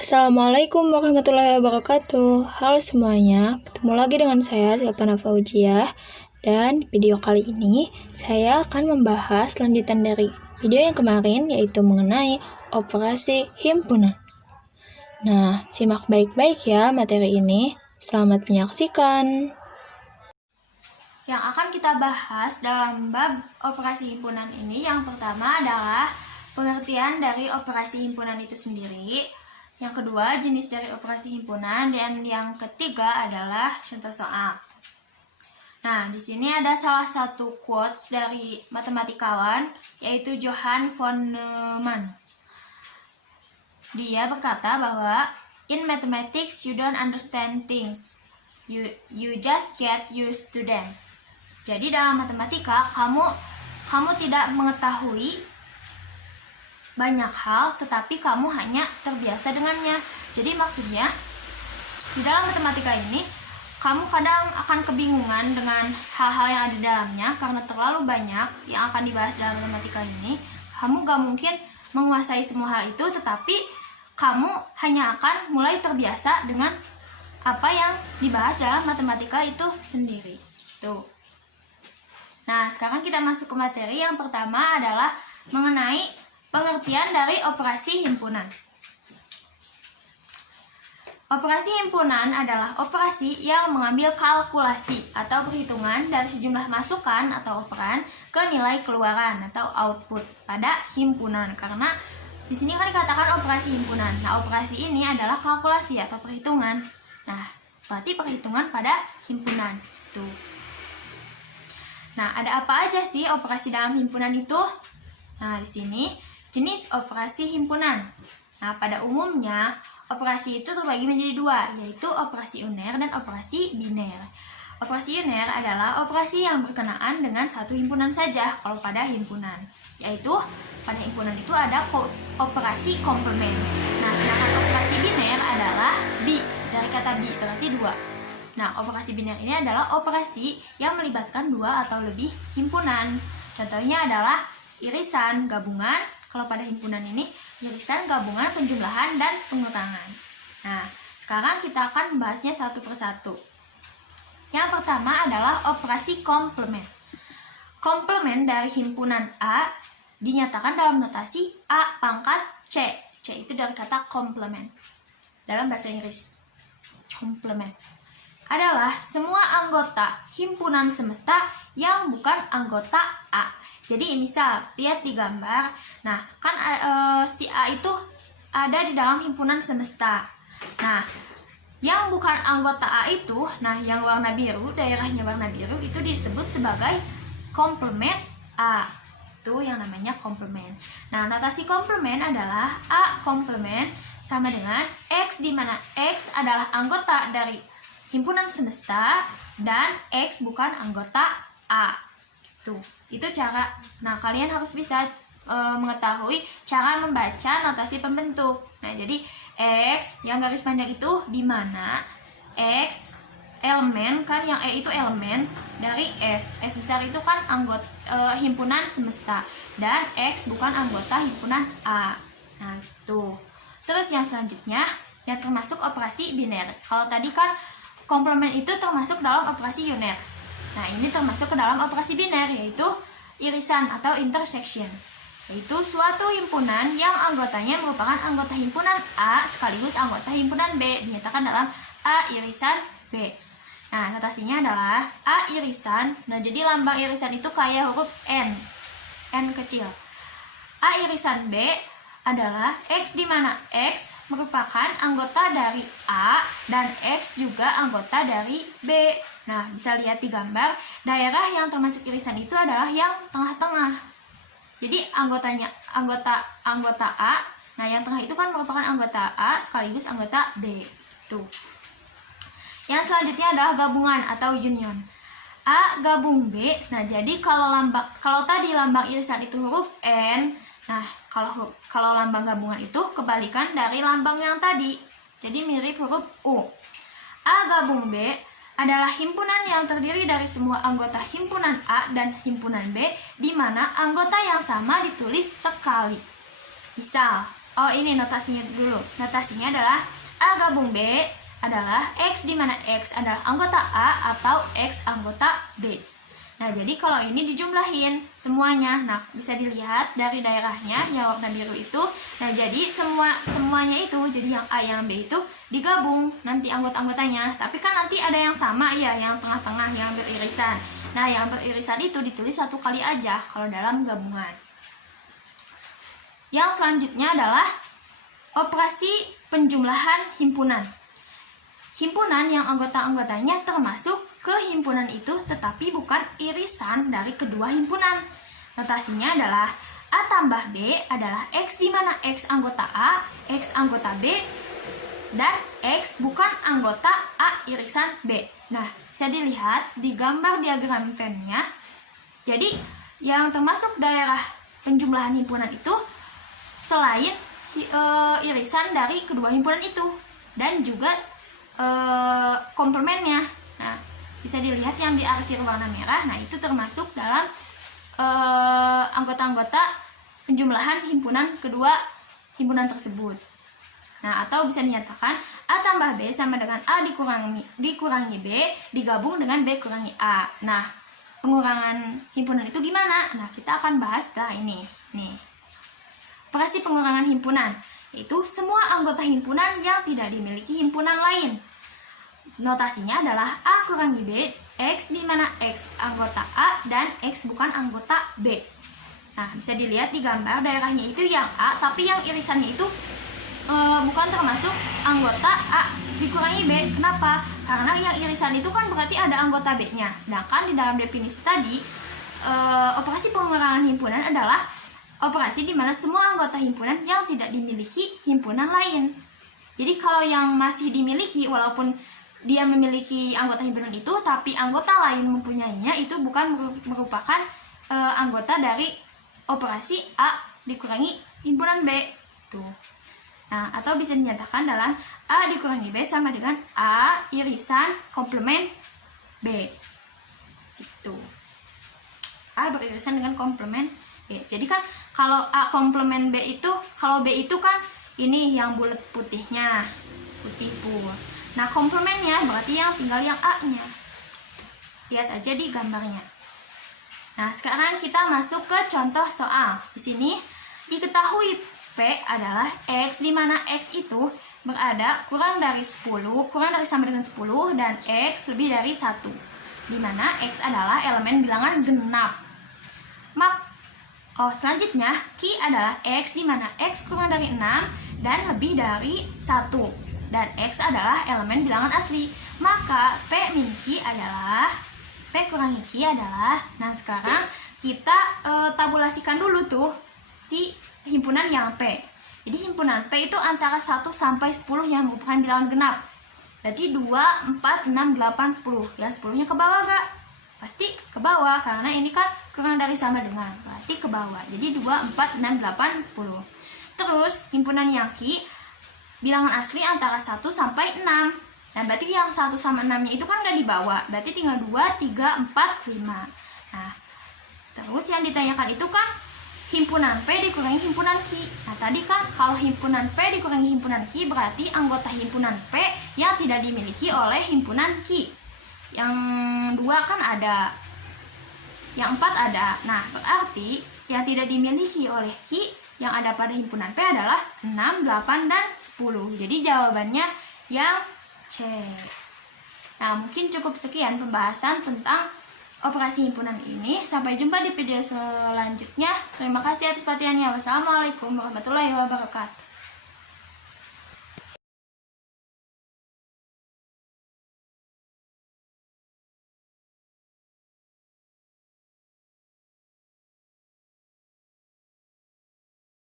Assalamualaikum warahmatullahi wabarakatuh. Halo semuanya, ketemu lagi dengan saya Silvana Faujiah. Dan video kali ini saya akan membahas lanjutan dari video yang kemarin, yaitu mengenai operasi himpunan. Nah, simak baik-baik ya materi ini. Selamat menyaksikan. Yang akan kita bahas dalam bab operasi himpunan ini, yang pertama adalah pengertian dari operasi himpunan itu sendiri. Yang kedua, jenis dari operasi himpunan, dan yang ketiga adalah contoh soal. Nah, di sini ada salah satu quotes dari matematikawan, yaitu Johann von Neumann. Dia berkata bahwa in mathematics you don't understand things, you just get used to them. Jadi dalam matematika kamu tidak mengetahui banyak hal, tetapi kamu hanya terbiasa dengannya. Jadi maksudnya, di dalam matematika ini, kamu kadang akan kebingungan dengan hal-hal yang ada di dalamnya, karena terlalu banyak yang akan dibahas dalam matematika ini. Kamu gak mungkin menguasai semua hal itu, tetapi kamu hanya akan mulai terbiasa dengan apa yang dibahas dalam matematika itu sendiri. Tuh. Nah, sekarang kita masuk ke materi. Yang pertama adalah mengenai pengertian dari operasi himpunan. Operasi himpunan adalah operasi yang mengambil kalkulasi atau perhitungan dari sejumlah masukan atau operan ke nilai keluaran atau output pada himpunan. Karena di sini kan dikatakan operasi himpunan. Nah, operasi ini adalah kalkulasi atau perhitungan. Nah, berarti perhitungan pada himpunan. Tuh. Nah, ada apa aja sih operasi dalam himpunan itu? Nah, di sini jenis operasi himpunan. Nah, pada umumnya operasi itu terbagi menjadi dua, yaitu operasi uner dan operasi biner. Operasi uner adalah operasi yang berkenaan dengan satu himpunan saja kalau pada himpunan, yaitu pada himpunan itu ada operasi komplement. Nah, sedangkan operasi biner adalah bi, dari kata bi berarti dua. Nah, operasi biner ini adalah operasi yang melibatkan dua atau lebih himpunan. Contohnya adalah irisan, gabungan. Kalau pada himpunan ini, irisan, gabungan, penjumlahan, dan pengurangan. Nah, sekarang kita akan membahasnya satu persatu. Yang pertama adalah operasi komplement. Komplement dari himpunan A dinyatakan dalam notasi A pangkat C. C itu dari kata komplement. Dalam bahasa Inggris, komplement adalah semua anggota himpunan semesta yang bukan anggota A. Jadi misal, lihat di gambar, nah kan si A itu ada di dalam himpunan semesta. Nah, yang bukan anggota A itu, nah yang warna biru, daerahnya warna biru, itu disebut sebagai komplement A. Itu yang namanya komplement. Nah, notasi komplement adalah A komplement sama dengan X, di mana X adalah anggota dari himpunan semesta dan X bukan anggota A. Tuh, itu cara. Nah, kalian harus bisa mengetahui cara membaca notasi pembentuk. Nah, jadi X yang garis panjang itu di mana X elemen, kan yang E itu elemen dari S. S besar itu kan anggota himpunan semesta, dan X bukan anggota himpunan A. Nah, itu. Terus yang selanjutnya yang termasuk operasi biner. Kalau tadi kan komplement itu termasuk dalam operasi uner. Nah, ini termasuk ke dalam operasi biner, yaitu irisan atau intersection. Yaitu suatu himpunan yang anggotanya merupakan anggota himpunan A sekaligus anggota himpunan B, dinyatakan dalam A irisan B. Nah, notasinya adalah A irisan. Nah, jadi lambang irisan itu kayak huruf N. N kecil. A irisan B adalah X, di mana X merupakan anggota dari A dan X juga anggota dari B. Nah, bisa lihat di gambar, daerah yang termasuk irisan itu adalah yang tengah-tengah. Jadi anggota A, nah yang tengah itu kan merupakan anggota A sekaligus anggota B. Tuh. Yang selanjutnya adalah gabungan atau union. A gabung B. Nah, jadi kalau tadi lambang irisan itu huruf N, nah kalau lambang gabungan itu kebalikan dari lambang yang tadi. Jadi mirip huruf U. A gabung B adalah himpunan yang terdiri dari semua anggota himpunan A dan himpunan B, di mana anggota yang sama ditulis sekali. Misal, Oh, ini notasinya dulu. Notasinya adalah A gabung B adalah X, di mana X adalah anggota A atau X anggota B. Nah, jadi kalau ini dijumlahin semuanya. Nah, bisa dilihat dari daerahnya yang warna biru itu. Nah, jadi semuanya itu, jadi yang A yang B itu digabung nanti anggota-anggotanya. Tapi kan nanti ada yang sama ya, yang tengah-tengah yang beririsan. Nah, yang beririsan itu ditulis satu kali aja kalau dalam gabungan. Yang selanjutnya adalah operasi penjumlahan himpunan. Himpunan yang anggota-anggotanya termasuk ke himpunan itu tetapi bukan irisan dari kedua himpunan. Notasinya adalah A tambah B adalah X, di mana X anggota A, X anggota B, dan X bukan anggota A irisan B. Nah, bisa dilihat di gambar diagram Venn-nya. Jadi, yang termasuk daerah penjumlahan himpunan itu selain irisan dari kedua himpunan itu dan juga komplemennya. Nah, bisa dilihat yang diarsir warna merah. Nah, itu termasuk dalam anggota-anggota penjumlahan himpunan kedua himpunan tersebut. Nah, atau bisa dinyatakan A tambah B sama dengan A dikurangi B digabung dengan B kurangi A. Nah, pengurangan himpunan itu gimana? Nah, kita akan bahas setelah ini. Nih, operasi pengurangan himpunan, yaitu semua anggota himpunan yang tidak dimiliki himpunan lain. Notasinya adalah A kurangi B, X, di mana X anggota A dan X bukan anggota B. Nah, bisa dilihat di gambar daerahnya itu yang A, tapi yang irisannya itu bukan termasuk anggota A dikurangi B. Kenapa? Karena yang irisan itu kan berarti ada anggota B-nya. Sedangkan di dalam definisi tadi, operasi pengurangan himpunan adalah operasi di mana semua anggota himpunan yang tidak dimiliki himpunan lain. Jadi kalau yang masih dimiliki, walaupun dia memiliki anggota himpunan itu, tapi anggota lain mempunyainya, itu bukan merupakan anggota dari operasi A dikurangi himpunan B. Tuh. Nah, atau bisa dinyatakan dalam A dikurangi B sama dengan A irisan komplement B. Gitu. A beririsan dengan komplement B. Jadi kan kalau A komplement B itu, kalau B itu kan ini yang bulat putihnya, putih pur. Nah, komplemennya berarti yang tinggal yang A-nya. Lihat aja di gambarnya. Nah, sekarang kita masuk ke contoh soal. Di sini diketahui P adalah X, di mana X itu berada kurang dari 10, kurang dari sama dengan 10, dan X lebih dari 1. Di mana X adalah elemen bilangan genap. Selanjutnya, Q adalah X, di mana X kurang dari 6 dan lebih dari 1. Dan X adalah elemen bilangan asli. Maka P min Q adalah, P kurangi Q adalah, nah sekarang kita tabulasikan dulu tuh si himpunan yang P. Jadi himpunan P itu antara 1 sampai 10 yang merupakan bilangan genap. Berarti 2, 4, 6, 8, 10. Yang 10-nya ke bawah gak? Pasti ke bawah, karena ini kan kurang dari sama dengan. Berarti ke bawah. Jadi 2, 4, 6, 8, 10. Terus himpunan yang Q bilangan asli antara 1 sampai 6. Dan berarti yang 1 sama 6-nya itu kan gak dibawa. Berarti tinggal 2, 3, 4, 5. Nah, terus yang ditanyakan itu kan himpunan P dikurangi himpunan Q. Nah, tadi kan kalau himpunan P dikurangi himpunan Q berarti anggota himpunan P yang tidak dimiliki oleh himpunan Q. Yang 2 kan ada. Yang 4 ada. Nah, berarti yang tidak dimiliki oleh Q yang ada pada himpunan P adalah 6, 8, dan 10. Jadi jawabannya yang C. Nah, mungkin cukup sekian pembahasan tentang operasi himpunan ini. Sampai jumpa di video selanjutnya. Terima kasih atas perhatiannya. Wassalamualaikum warahmatullahi wabarakatuh.